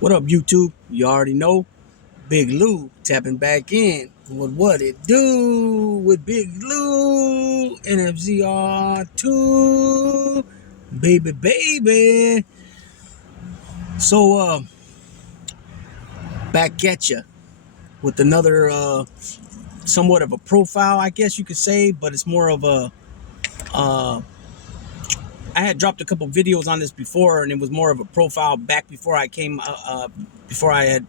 What up, YouTube? You already know. Big Lou tapping back in with what it do with Big Lou NFZR2, baby. So back at you with another somewhat of a profile, I guess you could say, but it's more of a I had dropped a couple videos on this before, and it was more of a profile back before I came before I had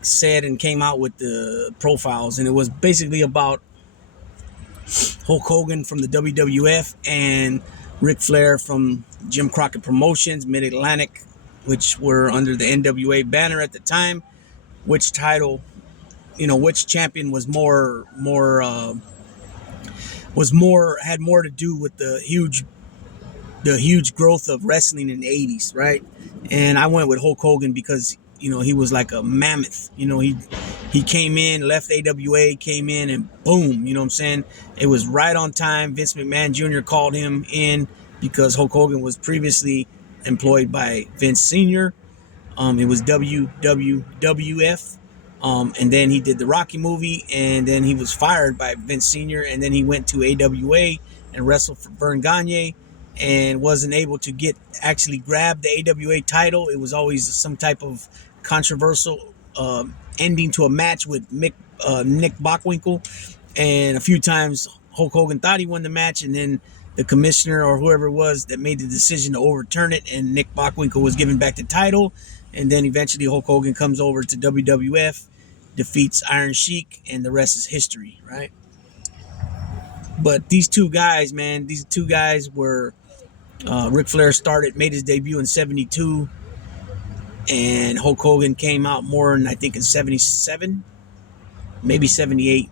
said and came out with the profiles, and it was basically about Hulk Hogan from the WWF and Ric Flair from Jim Crockett Promotions, Mid Atlantic, which were under the NWA banner at the time. Which title, which champion was more had more to do with the huge growth of wrestling in the 80s, right? And I went with Hulk Hogan because he was like a mammoth. He came in, left AWA, came in, and boom, you know what I'm saying? It was right on time. Vince McMahon Jr. called him in because Hulk Hogan was previously employed by Vince Sr. It was WWF. And then he did the Rocky movie, and then he was fired by Vince Sr., and then he went to AWA and wrestled for Vern Gagne and wasn't able to actually grab the AWA title. It was always some type of controversial ending to a match with Nick Bockwinkel, and a few times Hulk Hogan thought he won the match, and then the commissioner or whoever it was that made the decision to overturn it, and Nick Bockwinkel was given back the title, and then eventually Hulk Hogan comes over to WWF, defeats Iron Sheik, and the rest is history, right? But these two guys were Ric Flair made his debut in '72, and Hulk Hogan came out more in, I think, in '77, maybe '78.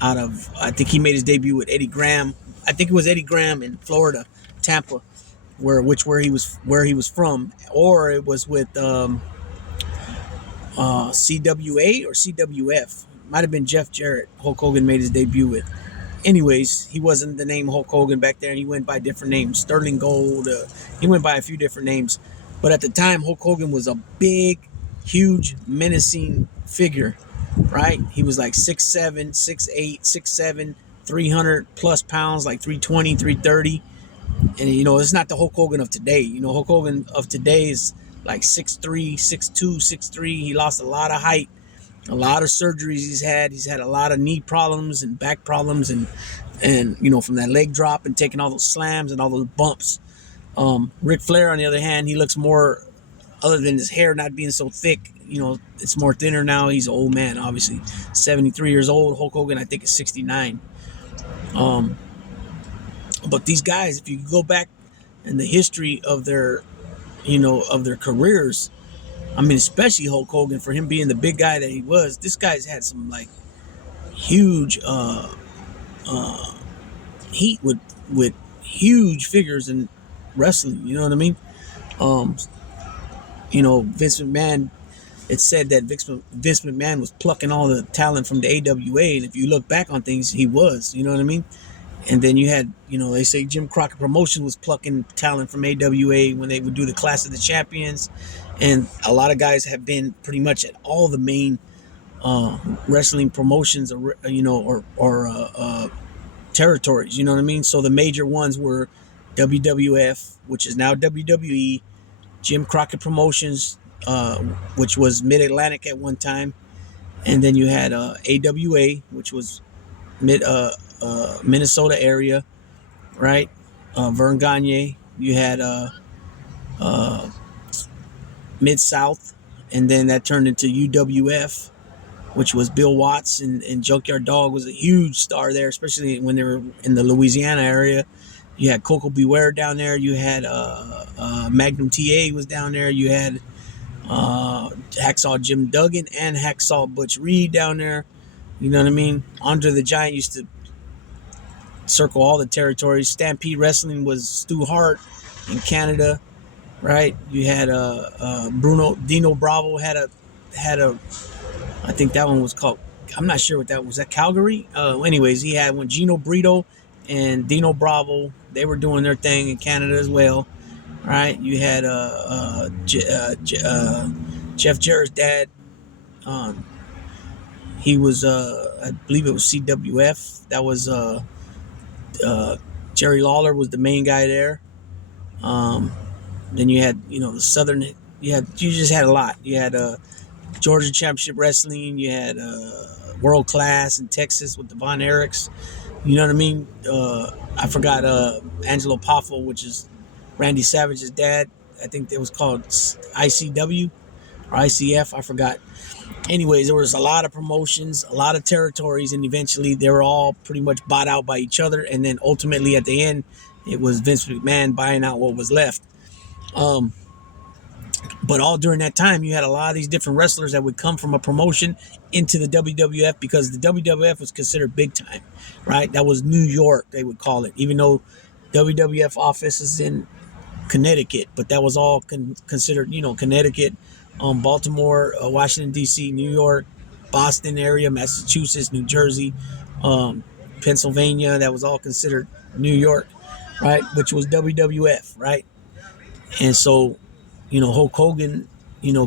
I think he made his debut with Eddie Graham. I think it was Eddie Graham in Florida, Tampa, where he was from, or it was with CWA or CWF. Might have been Jeff Jarrett. Hulk Hogan made his debut with. Anyways, he wasn't the name Hulk Hogan back there. He went by different names. Sterling Gold. He went by a few different names. But at the time, Hulk Hogan was a big, huge, menacing figure, right? He was like 6'7", 6'8", 6'7", 300 plus pounds, like 320, 330. And, it's not the Hulk Hogan of today. Hulk Hogan of today is like 6'3", 6'2", 6'3". He lost a lot of height. A lot of surgeries he's had. He's had a lot of knee problems and back problems, and from that leg drop and taking all those slams and all those bumps. Ric Flair, on the other hand, he looks more, other than his hair not being so thick, it's more thinner now. He's an old man, obviously, 73 years old. Hulk Hogan, I think, is 69. But these guys, if you go back in the history of their careers, I mean, especially Hulk Hogan, for him being the big guy that he was, this guy's had some like huge heat with huge figures in wrestling. You know what I mean? Vince McMahon. It's said that Vince McMahon was plucking all the talent from the AWA, and if you look back on things, he was. You know what I mean? And then you had, they say Jim Crockett Promotions was plucking talent from AWA when they would do the Clash of the Champions. And a lot of guys have been pretty much at all the main wrestling promotions, or territories. You know what I mean? So the major ones were WWF, which is now WWE, Jim Crockett Promotions, which was Mid Atlantic at one time, and then you had AWA, which was Minnesota area, right? Vern Gagne. You had Mid South, and then that turned into UWF, which was Bill Watts, and Junkyard Dog was a huge star there, especially when they were in the Louisiana area. You had Coco Beware down there. You had Magnum TA was down there. You had Hacksaw Jim Duggan and Hacksaw Butch Reed down there. You know what I mean? Andre the Giant used to circle all the territories. Stampede Wrestling was Stu Hart in Canada, right? You had Dino Bravo had a I think that one was called, I'm not sure what that was. That Calgary? Anyways, he had one. Gino Brito and Dino Bravo. They were doing their thing in Canada as well, right? You had Jeff Jarrett's dad. Um, he was, I believe it was CWF. That was uh, Jerry Lawler was the main guy there. Um, then you had, the Southern. You just had a lot. You had Georgia Championship Wrestling. You had World Class in Texas with the Von Erichs. You know what I mean? I forgot Angelo Poffo, which is Randy Savage's dad. I think it was called ICW or ICF. I forgot. Anyways, there was a lot of promotions, a lot of territories, and eventually they were all pretty much bought out by each other. And then ultimately at the end, it was Vince McMahon buying out what was left. Um, but all during that time, you had a lot of these different wrestlers that would come from a promotion into the WWF because the WWF was considered big time, right? That was New York, they would call it, even though WWF office is in Connecticut, but that was all considered, Connecticut, Baltimore, Washington, D.C., New York, Boston area, Massachusetts, New Jersey, Pennsylvania. That was all considered New York, right? Which was WWF, right? And so, Hulk Hogan,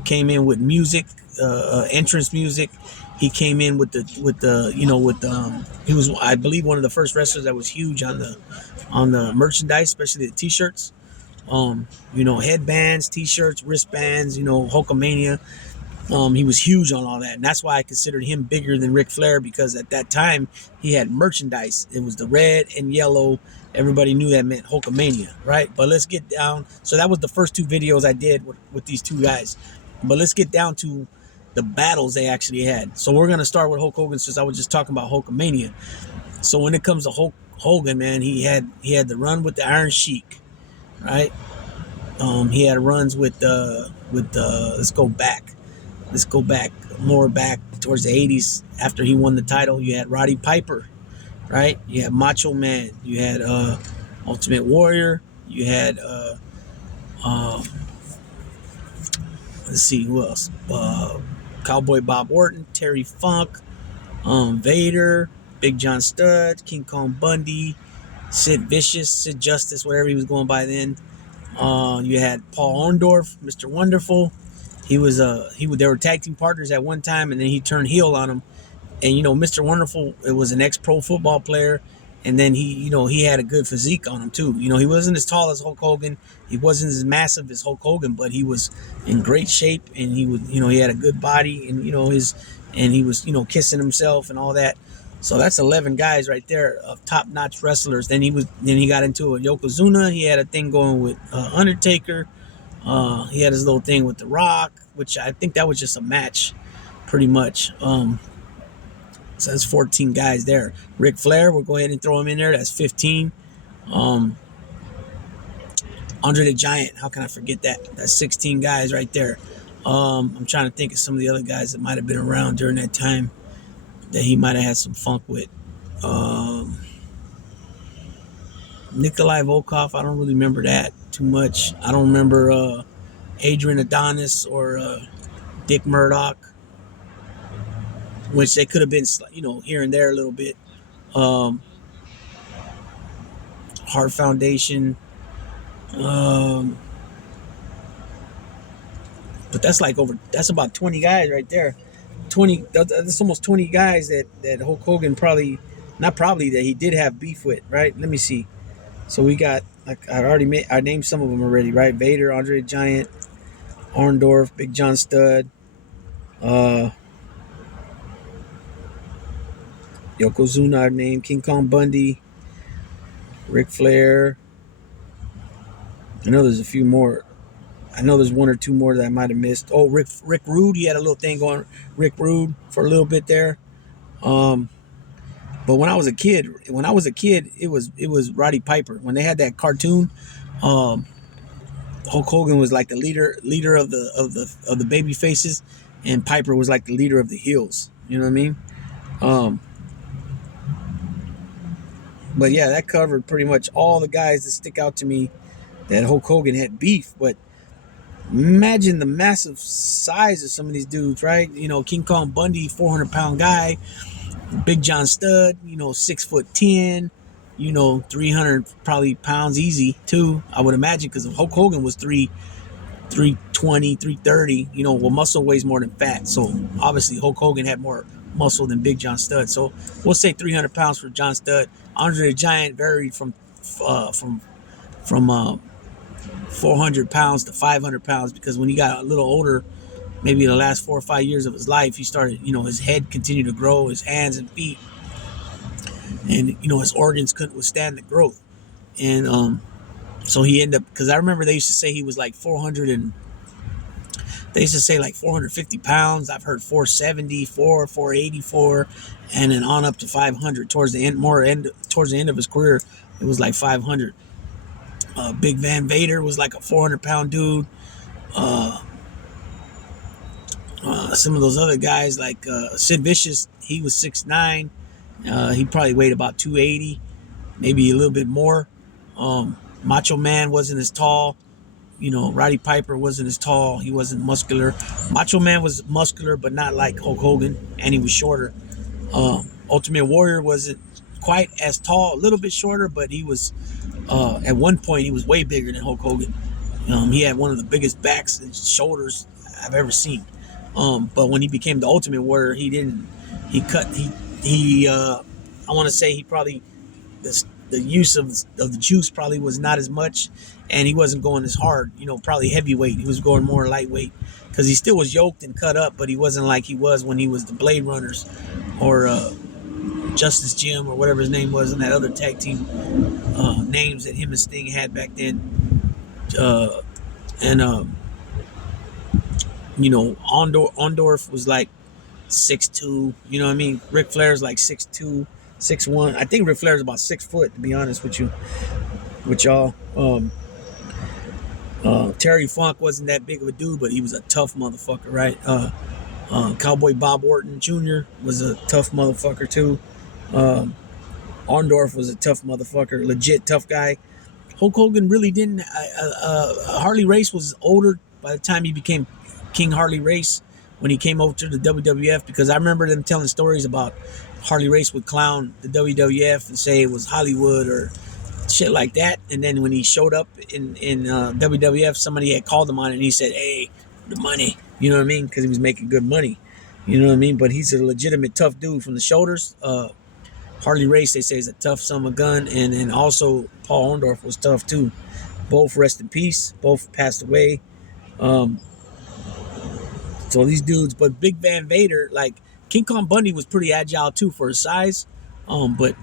came in with music, entrance music. He came in with he was, I believe, one of the first wrestlers that was huge on the merchandise, especially the T-shirts. Headbands, T-shirts, wristbands. Hulkamania. He was huge on all that, and that's why I considered him bigger than Ric Flair because at that time he had merchandise. It was the red and yellow. Everybody knew that meant Hulkamania, right? But let's get down. So that was the first two videos I did with these two guys. But let's get down to the battles they actually had. So we're gonna start with Hulk Hogan since I was just talking about Hulkamania. So when it comes to Hulk Hogan, man, he had the run with the Iron Sheik, right? He had runs with let's go back. Let's go back more back towards the 80s after he won the title. You had Roddy Piper, right? You had Macho Man. You had Ultimate Warrior. You had let's see who else. Cowboy Bob Orton, Terry Funk, Vader, Big John Studd, King Kong Bundy, Sid Vicious, Sid Justice, whatever he was going by then. You had Paul Orndorff, Mr. Wonderful. They were tag team partners at one time, and then he turned heel on him. And Mr. Wonderful, it was an ex-pro football player, and then he had a good physique on him too. He wasn't as tall as Hulk Hogan, he wasn't as massive as Hulk Hogan, but he was in great shape, and he had a good body, and he was kissing himself and all that. So that's 11 guys right there of top-notch wrestlers. Then he got into a Yokozuna. He had a thing going with Undertaker. He had his little thing with The Rock, which I think that was just a match, pretty much. So that's 14 guys there. Ric Flair, we'll go ahead and throw him in there. That's 15. Andre the Giant, how can I forget that? That's 16 guys right there. I'm trying to think of some of the other guys that might have been around during that time that he might have had some funk with. Nikolai Volkov, I don't really remember that too much. I don't remember Adrian Adonis or Dick Murdoch, which they could have been, here and there a little bit. Heart Foundation. But that's about 20 guys right there. That's almost 20 guys that Hulk Hogan that he did have beef with, right? Let me see. So we got, like I named some of them already, right? Vader, Andre the Giant, Orndorff, Big John Studd, Yokozuna, I named King Kong Bundy, Ric Flair. I know there's a few more. I know there's one or two more that I might have missed. Oh, Rick Rude, he had a little thing going. Rick Rude for a little bit there. But when I was a kid, it was Roddy Piper. When they had that cartoon, Hulk Hogan was like the leader of the baby faces, and Piper was like the leader of the heels. You know what I mean? But yeah, that covered pretty much all the guys that stick out to me that Hulk Hogan had beef. But imagine the massive size of some of these dudes, right? King Kong Bundy, 400-pound guy. Big John Studd, 6'10", 300 probably pounds easy too, I would imagine, because Hulk Hogan was 320, 330. You know, well, muscle weighs more than fat. So obviously Hulk Hogan had more muscle than Big John Studd. So we'll say 300 pounds for John Studd. Andre the Giant varied uh, from from 400 pounds to 500 pounds because when he got a little older, maybe in the last 4 or 5 years of his life, he started, you know, his head continued to grow, his hands and feet, and, you know, his organs couldn't withstand the growth. And so he ended up, because I remember they used to say he was like 400 and they used to say like 450 pounds. I've heard 474, 484, and then on up to 500 towards the end, towards the end of his career. It was like 500. Big Van Vader was like a 400-pound dude. Some of those other guys like Sid Vicious, he was 6'9". He probably weighed about 280, maybe a little bit more. Macho Man wasn't as tall. You know, Roddy Piper wasn't as tall. He wasn't muscular. Macho Man was muscular, but not like Hulk Hogan, and he was shorter. Ultimate Warrior wasn't quite as tall, a little bit shorter, but he was, at one point, he was way bigger than Hulk Hogan. He had one of the biggest backs and shoulders I've ever seen. But when he became the Ultimate Warrior, he didn't, he cut, I want to say he probably, the use of the juice probably was not as much, and he wasn't going as hard, you know, probably heavyweight. He was going more lightweight because he still was yoked and cut up, but he wasn't like he was when he was the Blade Runners or Justice Jim or whatever his name was, and that other tag team names that him and Sting had back then. And you know, Ondorf was like 6'2", you know what I mean? Ric Flair's like 6'2", 6'1". I think Ric Flair's about 6 foot, to be honest with you, with y'all. Terry Funk wasn't that big of a dude, but he was a tough motherfucker, right? Cowboy Bob Orton Jr. was a tough motherfucker too. Orndorff was a tough motherfucker, legit tough guy. Hulk Hogan really didn't. Harley Race was older by the time he became King Harley Race when he came over to the WWF, because I remember them telling stories about Harley Race would clown the WWF and say it was Hollywood or shit like that. And then when he showed up in WWF, somebody had called him on it and he said, "Hey, the money," you know what I mean? Because he was making good money, you know what I mean? But he's a legitimate tough dude from the shoulders. Harley Race, they say, is a tough son of a gun, and also Paul Orndorff was tough too. Both rest in peace. Both passed away. So these dudes, but Big Van Vader, like King Kong Bundy, was pretty agile too for his size. But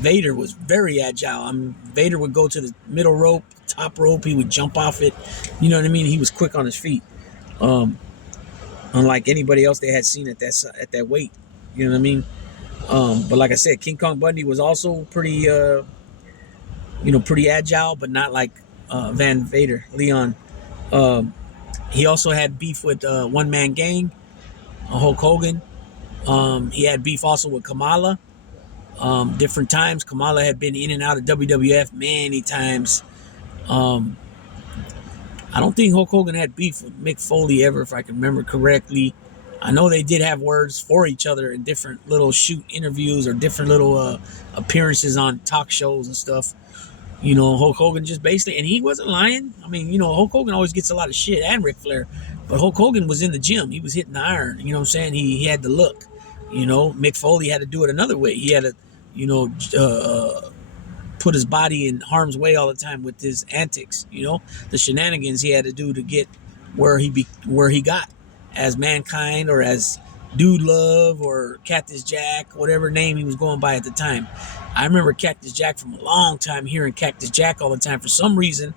Vader was very agile. I mean, Vader would go to the middle rope, top rope. He would jump off it. You know what I mean? He was quick on his feet. Unlike anybody else they had seen at that weight. You know what I mean? But like I said, King Kong Bundy was also pretty, pretty agile, but not like Van Vader, Leon. He also had beef with One Man Gang, Hulk Hogan. He had beef also with Kamala. Different times. Kamala had been in and out of WWF many times. I don't think Hulk Hogan had beef with Mick Foley ever, if I can remember correctly. I know they did have words for each other in different little shoot interviews or different little appearances on talk shows and stuff. You know, Hulk Hogan just basically, and he wasn't lying. I mean, you know, Hulk Hogan always gets a lot of shit, and Ric Flair. But Hulk Hogan was in the gym. He was hitting the iron. You know what I'm saying? He had the look. You know, Mick Foley had to do it another way. He had to, put his body in harm's way all the time with his antics. You know, the shenanigans he had to do to get where he got as Mankind or as Dude Love or Cactus Jack, whatever name he was going by at the time. I remember Cactus Jack from a long time, hearing Cactus Jack all the time. For some reason,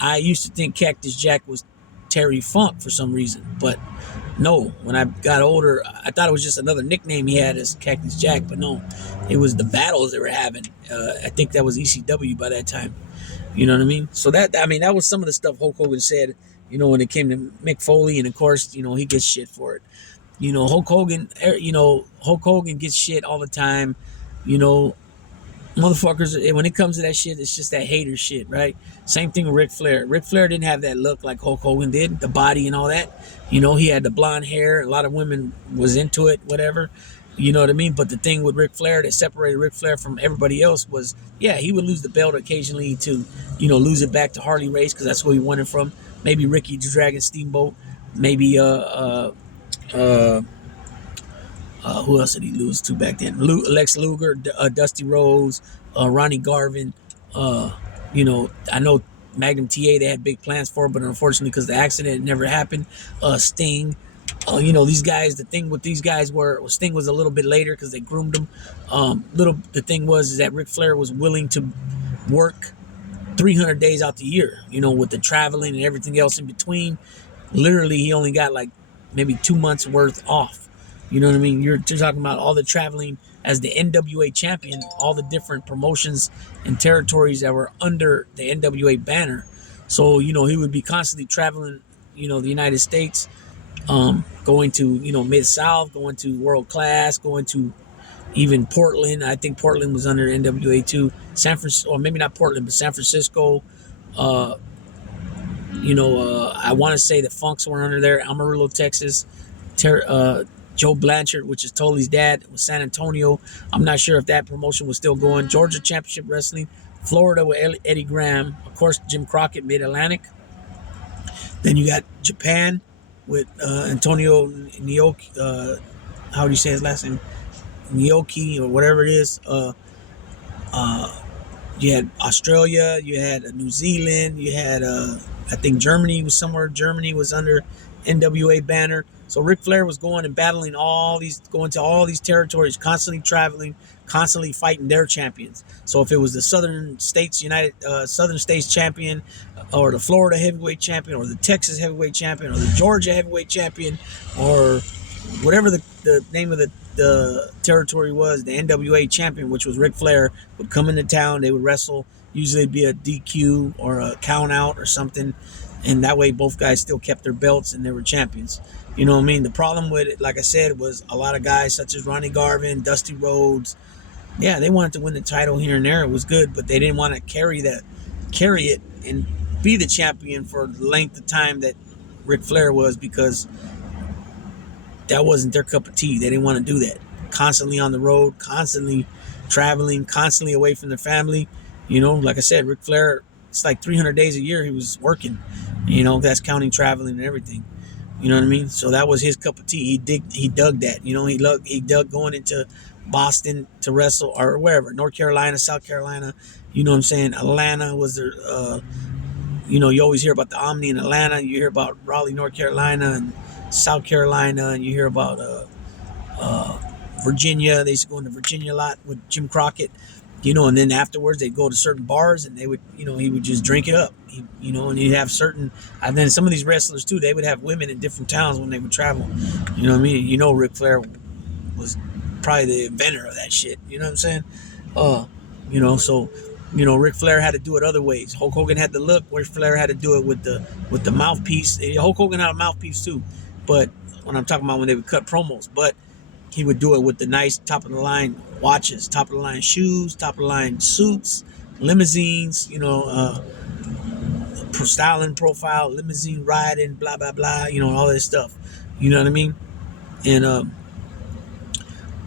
I used to think Cactus Jack was Terry Funk for some reason. But no, when I got older, I thought it was just another nickname he had as Cactus Jack. But no, it was the battles they were having. I think that was ECW by that time. You know what I mean? So that was some of the stuff Hulk Hogan said, you know, when it came to Mick Foley. And of course, you know, he gets shit for it. You know, Hulk Hogan gets shit all the time. You know, motherfuckers, when it comes to that shit, it's just that hater shit, right? Same thing with Ric Flair. Ric Flair didn't have that look like Hulk Hogan did, the body and all that. You know, he had the blonde hair. A lot of women was into it, whatever. You know what I mean? But the thing with Ric Flair that separated Ric Flair from everybody else was, yeah, he would lose the belt occasionally to, you know, lose it back to Harley Race because that's who he won it from. maybe Ricky the Dragon Steamboat, maybe uh, who else did he lose to back then? Lex Luger, Dusty Rhodes, Ronnie Garvin. Uh, I know Magnum TA, they had big plans for it, but unfortunately, because the accident, it never happened. Sting. These guys. The thing with these guys Sting was a little bit later because they groomed him. The thing was is that Ric Flair was willing to work 300 days out the year. With the traveling and everything else in between. Literally, he only got like maybe 2 months worth off. You know what I mean? You're talking about all the traveling as the NWA champion, all the different promotions and territories that were under the NWA banner. So, he would be constantly traveling, the United States, going to, Mid-South, going to World Class, going to even Portland. I think Portland was under NWA too. San Francisco, or maybe not Portland, but San Francisco. Uh, I want to say the Funks were under there. Amarillo, Texas. Joe Blanchard, which is Tully's dad, was San Antonio. I'm not sure if that promotion was still going. Georgia Championship Wrestling. Florida with Eddie Graham. Of course, Jim Crockett, Mid-Atlantic. Then you got Japan with Antonio Nioki. How do you say his last name? Nioki or whatever it is. You had Australia, you had New Zealand, you had I think Germany was somewhere. Germany was under NWA banner. So Ric Flair was going and battling going to all these territories, constantly traveling, constantly fighting their champions. So if it was the Southern States champion, or the Florida heavyweight champion, or the Texas heavyweight champion, or the Georgia heavyweight champion, or whatever the name of the territory was, the NWA champion, which was Ric Flair, would come into town. They would wrestle. Usually it'd be a DQ or a count out or something. And that way both guys still kept their belts and they were champions. You know what I mean? The problem with it, like I said, was a lot of guys such as Ronnie Garvin, Dusty Rhodes. Yeah, they wanted to win the title here and there. It was good, but they didn't want to carry it and be the champion for the length of time that Ric Flair was, because that wasn't their cup of tea. They didn't want to do that. Constantly on the road, constantly traveling, constantly away from their family. Like I said, Ric Flair, it's like 300 days a year he was working. That's counting traveling and everything. You know what I mean? So that was his cup of tea. He dug that. He dug going into Boston to wrestle, or wherever, North Carolina, South Carolina. You know what I'm saying? Atlanta was their. You always hear about the Omni in Atlanta. You hear about Raleigh, North Carolina, and South Carolina, and you hear about Virginia. They used to go into Virginia a lot with Jim Crockett. And then afterwards they'd go to certain bars and they would, he would just drink it up. And he'd have certain, and then some of these wrestlers too, they would have women in different towns when they would travel. You know what I mean? Ric Flair was probably the inventor of that shit. You know what I'm saying? So, Ric Flair had to do it other ways. Hulk Hogan had the look. Ric Flair had to do it with the mouthpiece. Hulk Hogan had a mouthpiece too, but when I'm talking about when they would cut promos, but he would do it with the nice top of the line watches, top of the line shoes, top of the line suits, limousines, styling profile, limousine riding, blah, blah, blah, all this stuff. You know what I mean? And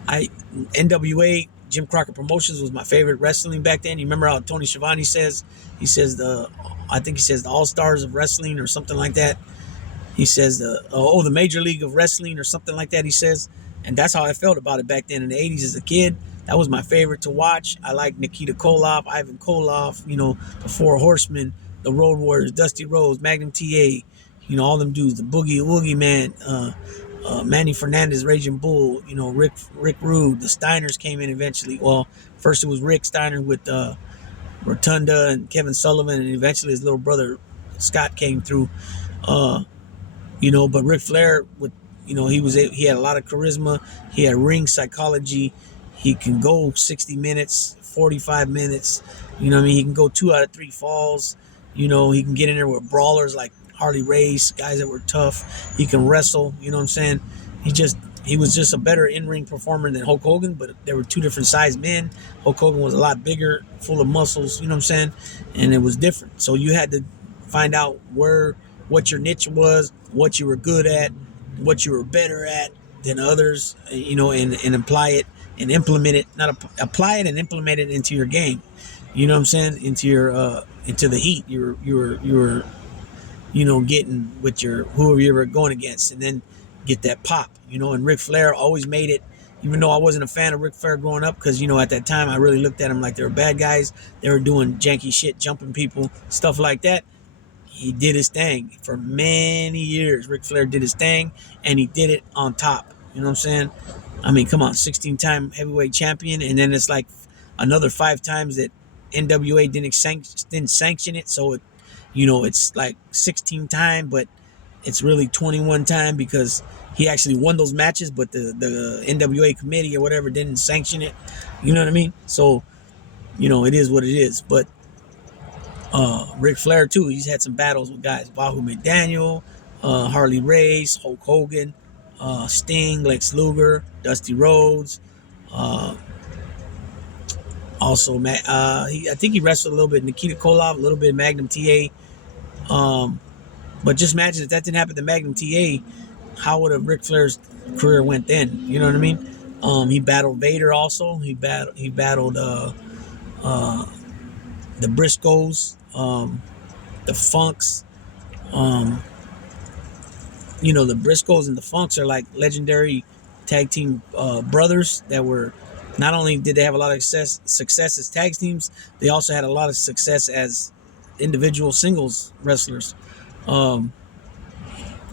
NWA, Jim Crockett Promotions, was my favorite wrestling back then. You remember how Tony Schiavone says, I think he says the All-Stars of Wrestling or something like that. He says, the Major League of Wrestling or something like that, he says. And that's how I felt about it back then in the 80s as a kid. That was my favorite to watch. I liked Nikita Koloff, Ivan Koloff, the Four Horsemen, the Road Warriors, Dusty Rhodes, Magnum TA, all them dudes, the Boogie Woogie Man, Manny Fernandez, Raging Bull, Rick Rude. The Steiners came in eventually. Well, first it was Rick Steiner with Rotunda and Kevin Sullivan, and eventually his little brother Scott came through. But Ric Flair with, he had a lot of charisma. He had ring psychology. He can go 60 minutes, 45 minutes. He can go 2 out of 3 falls. He can get in there with brawlers like Harley Race, guys that were tough. He can wrestle. You know what I'm saying? He was just a better in-ring performer than Hulk Hogan, but there were 2 different sized men. Hulk Hogan was a lot bigger, full of muscles. You know what I'm saying? And it was different. So you had to find out what your niche was, what you were good at, what you were better at than others, and apply it and implement it, apply it and implement it into your game. You know what I'm saying? Into your, into the heat. You were getting with your whoever you were going against, and then get that pop. And Ric Flair always made it. Even though I wasn't a fan of Ric Flair growing up, because at that time I really looked at him like they were bad guys. They were doing janky shit, jumping people, stuff like that. He did his thing for many years. Ric Flair did his thing, and he did it on top. You know what I'm saying? I mean, come on, 16-time heavyweight champion, and then it's like another 5 times that NWA didn't sanction it, so it's like 16 time, but it's really 21 time because he actually won those matches, but the NWA committee or whatever didn't sanction it. You know what I mean? So it is what it is. But Ric Flair too, he's had some battles with guys: Wahoo McDaniel, Harley Race, Hulk Hogan, Sting, Lex Luger, Dusty Rhodes. Also, I think he wrestled a little bit Nikita Koloff, a little bit Magnum TA. But just imagine if that didn't happen to Magnum TA, how would have Ric Flair's career went then? You know what I mean? He battled Vader also. He battled the Briscoes, the Funks. The Briscoes and the Funks are like legendary tag team brothers that were. Not only did they have a lot of success as tag teams, they also had a lot of success as individual singles wrestlers.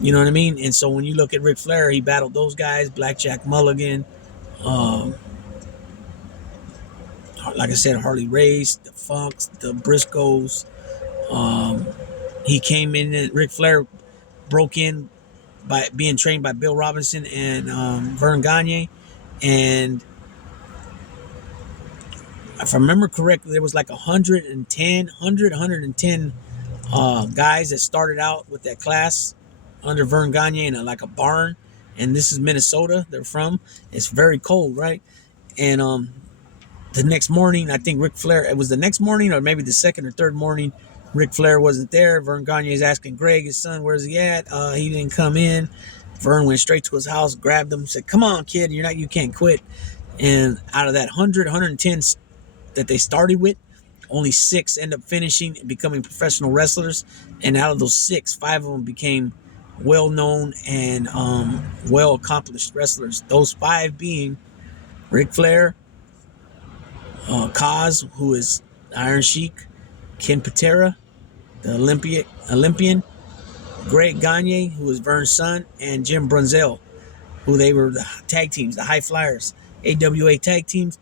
You know what I mean? And so when you look at Ric Flair, he battled those guys: Blackjack Mulligan, like I said, Harley Race, the Funks, the Briscoes. He came in, and Ric Flair broke in by being trained by Bill Robinson and Vern Gagne. And if I remember correctly, there was like 110 guys that started out with that class under Vern Gagne in like a barn. And this is Minnesota. They're from. It's very cold, right? And the next morning, I think Ric Flair, it was the next morning or maybe the second or third morning, Ric Flair wasn't there. Vern Gagne is asking Greg, his son, where's he at? He didn't come in. Vern went straight to his house, grabbed him, said, come on, kid, you can't quit. And out of that 110 that they started with, only 6 end up finishing and becoming professional wrestlers. And out of those 6, 5 of them became well-known and well-accomplished wrestlers. Those 5 being Ric Flair, Kaz, who is Iron Sheik, Ken Patera, the Olympian, Greg Gagne, who was Vern's son, and Jim Brunzell, who they were the tag teams, the High Flyers, AWA tag teams.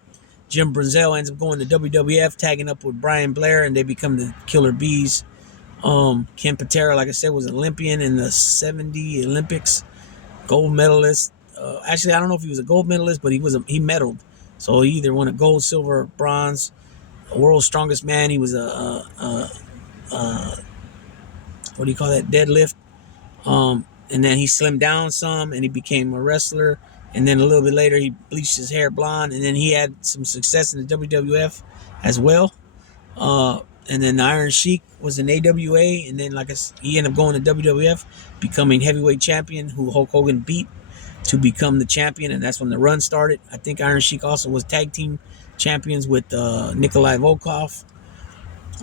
Jim Brunzell ends up going to WWF, tagging up with Brian Blair, and they become the Killer Bees. Ken Patera, like I said, was an Olympian in the 70 Olympics, gold medalist. Actually, I don't know if he was a gold medalist, but he medaled. So he either won a gold, silver, or bronze. A world's strongest man. He was what do you call that? Deadlift. And then he slimmed down some, and he became a wrestler. And then a little bit later, he bleached his hair blonde, and then he had some success in the WWF as well. And then the Iron Sheik was in AWA, and then he ended up going to WWF, becoming heavyweight champion, who Hulk Hogan beat to become the champion, and that's when the run started. I think Iron Sheik also was tag team champions with Nikolai Volkov.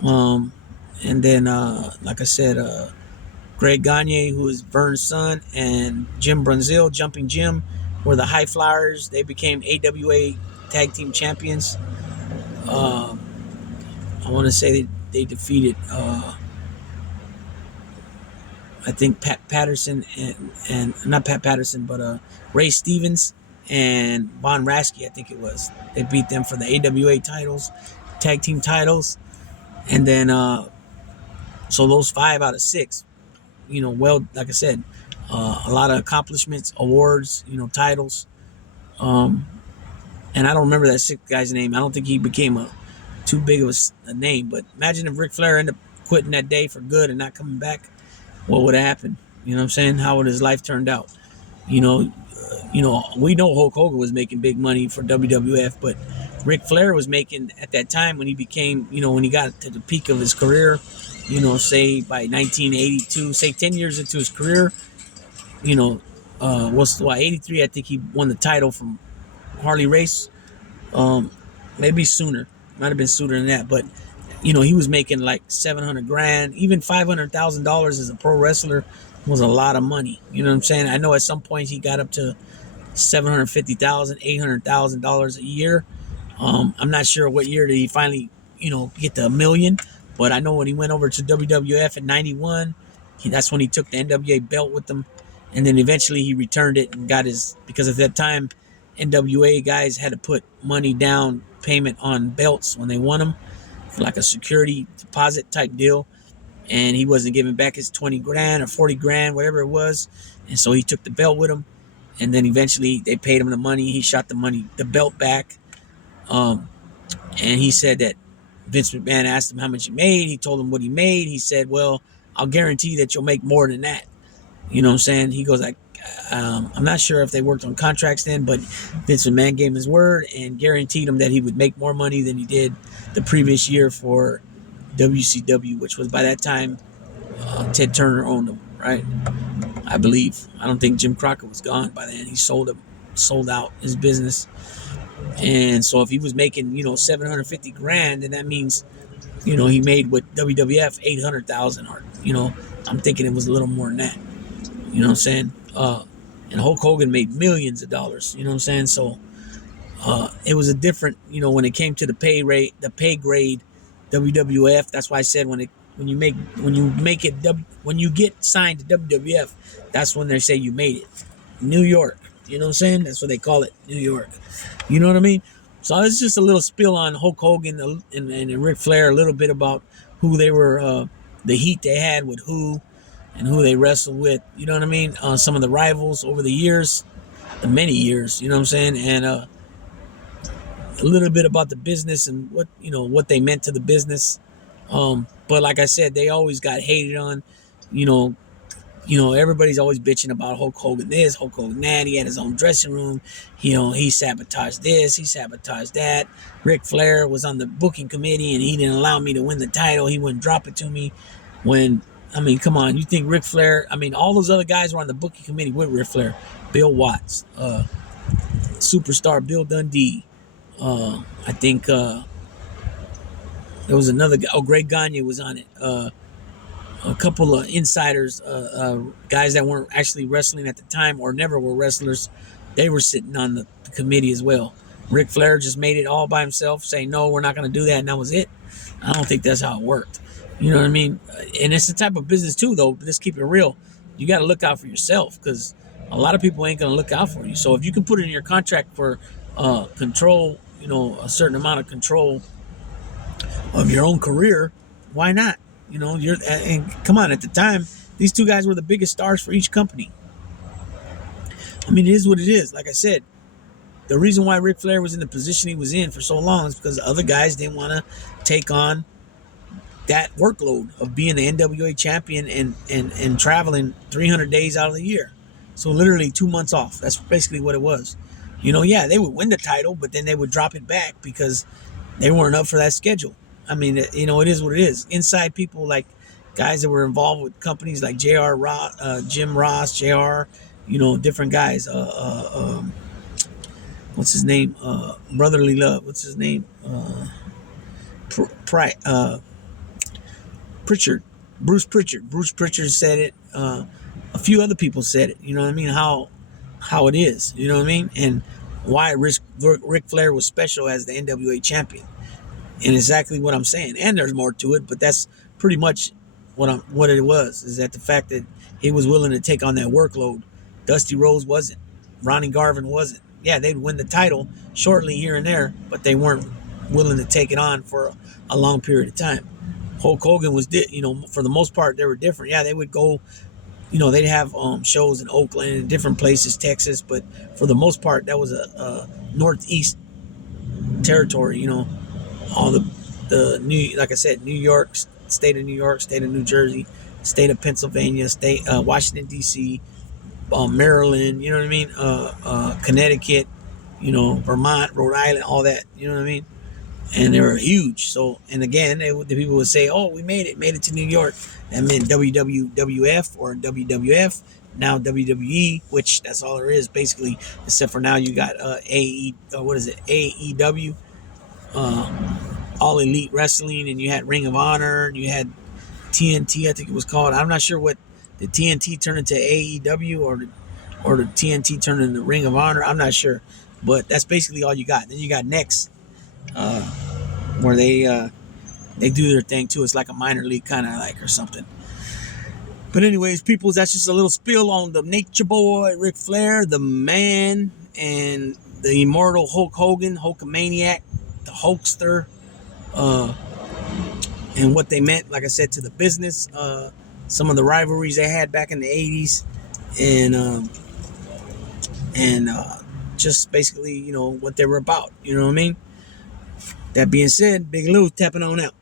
And then, like I said, Greg Gagne, who is Vern's son, and Jim Brunzell, Jumping Jim, were the High Flyers. They became AWA tag team champions. I want to say they defeated, I think, Pat Patterson and not Pat Patterson, but Ray Stevens and Von Raschke, I think it was. They beat them for the AWA titles, tag team titles. And then, so those 5 out of 6, like I said, a lot of accomplishments, awards, titles. And I don't remember that 6th guy's name. I don't think he became too big of a name. But imagine if Ric Flair ended up quitting that day for good and not coming back. What would have happened? You know what I'm saying? How would his life turned out? We know Hulk Hogan was making big money for WWF, but Ric Flair was making at that time when he became, when he got to the peak of his career, say by 1982, say 10 years into his career, 83, I think he won the title from Harley Race. Maybe sooner. Might have been sooner than that, but he was making like 700 grand, even $500,000 as a pro wrestler was a lot of money. You know what I'm saying? I know at some points he got up to $750,000, $800,000 a year. I'm not sure what year did he finally, get to a million, but I know when he went over to WWF in '91, that's when he took the NWA belt with him, and then eventually he returned it and got his, because at that time, NWA guys had to put money down payment on belts when they won them for like a security deposit type deal, and he wasn't giving back his 20 grand or 40 grand, whatever it was, and so he took the belt with him, and then eventually they paid him the money. He shot the belt back. And he said that Vince McMahon asked him how much he made. He told him what he made. He said, well, I'll guarantee that you'll make more than that. You know what I'm saying? He goes, I'm not sure if they worked on contracts then, but Vince McMahon gave him his word and guaranteed him that he would make more money than he did the previous year for WCW, which was by that time Ted Turner owned them, right? I believe. I don't think Jim Crockett was gone by then. He sold out his business. And so if he was making, 750 grand, then that means, he made with WWF 800,000, or, I'm thinking it was a little more than that. You know what I'm saying? And Hulk Hogan made millions of dollars. You know what I'm saying? So it was a different, when it came to the pay grade, WWF. That's why I said when you get signed to WWF, that's when they say you made it. New York. You know what I'm saying? That's what they call it, New York. You know what I mean? So it's just a little spill on Hulk Hogan and Ric Flair, a little bit about who they were, the heat they had with who, and who they wrestled with. You know what I mean? Some of the rivals over the years, the many years. You know what I'm saying? And a little bit about the business and what they meant to the business. But like I said, they always got hated on. Everybody's always bitching about Hulk Hogan this, Hulk Hogan that. He had his own dressing room. He sabotaged this, he sabotaged that. Ric Flair was on the booking committee and he didn't allow me to win the title. He wouldn't drop it to me. Come on, you think Ric Flair, all those other guys were on the booking committee with Ric Flair. Bill Watts, superstar Bill Dundee. I think there was another guy. Oh, Greg Gagne was on it. A couple of insiders, guys that weren't actually wrestling at the time or never were wrestlers, they were sitting on the committee as well. Ric Flair just made it all by himself, saying, no, we're not going to do that, and that was it. I don't think that's how it worked. You know what I mean? And it's the type of business, too, though. Let's keep it real. You got to look out for yourself, because a lot of people ain't going to look out for you. So if you can put it in your contract for control, a certain amount of control of your own career, why not? And come on, at the time, these two guys were the biggest stars for each company. It is what it is. Like I said, the reason why Ric Flair was in the position he was in for so long is because the other guys didn't want to take on that workload of being the NWA champion and traveling 300 days out of the year. So literally 2 months off. That's basically what it was. They would win the title, but then they would drop it back because they weren't up for that schedule. It is what it is. Inside people, like guys that were involved with companies like Jim Ross, JR, different guys. What's his name? Brotherly Love. What's his name? Pritchard. Bruce Pritchard. Bruce Pritchard said it. A few other people said it. You know what I mean? How it is. You know what I mean? And why Ric Flair was special as the NWA champion. And exactly what I'm saying. And there's more to it, but that's pretty much what it was, is that the fact that he was willing to take on that workload. Dusty Rhodes wasn't. Ronnie Garvin wasn't. Yeah, they'd win the title shortly here and there, but they weren't willing to take it on for a long period of time. Hulk Hogan was, for the most part, they were different. Yeah, they would go, they'd have shows in Oakland and different places, Texas, but for the most part, that was a Northeast territory, all the New, like I said, New York, state of New York, state of New Jersey, state of Pennsylvania, state Washington D.C., Maryland, you know what I mean, Connecticut, Vermont, Rhode Island, all that, you know what I mean, and they were huge. So, and again, the people would say, "Oh, we made it to New York." That meant WWF or WWF, now WWE, which that's all there is basically, except for now you got AEW. All Elite Wrestling, and you had Ring of Honor, and you had TNT, I think it was called. I'm not sure what the TNT turned into AEW, or the TNT turned into Ring of Honor. I'm not sure, but that's basically all you got. Then you got Next, uh, where they do their thing too. It's like a minor league kind of like or something. But anyways, peoples, that's just a little spiel on the Nature Boy, Ric Flair, the Man, and the immortal Hulk Hogan, Hulkamaniac, the Hulkster, uh, and what they meant, like I said, to the business. Some of the rivalries they had back in the '80s, and and just basically, what they were about. You know what I mean? That being said, Big Lou tapping on out.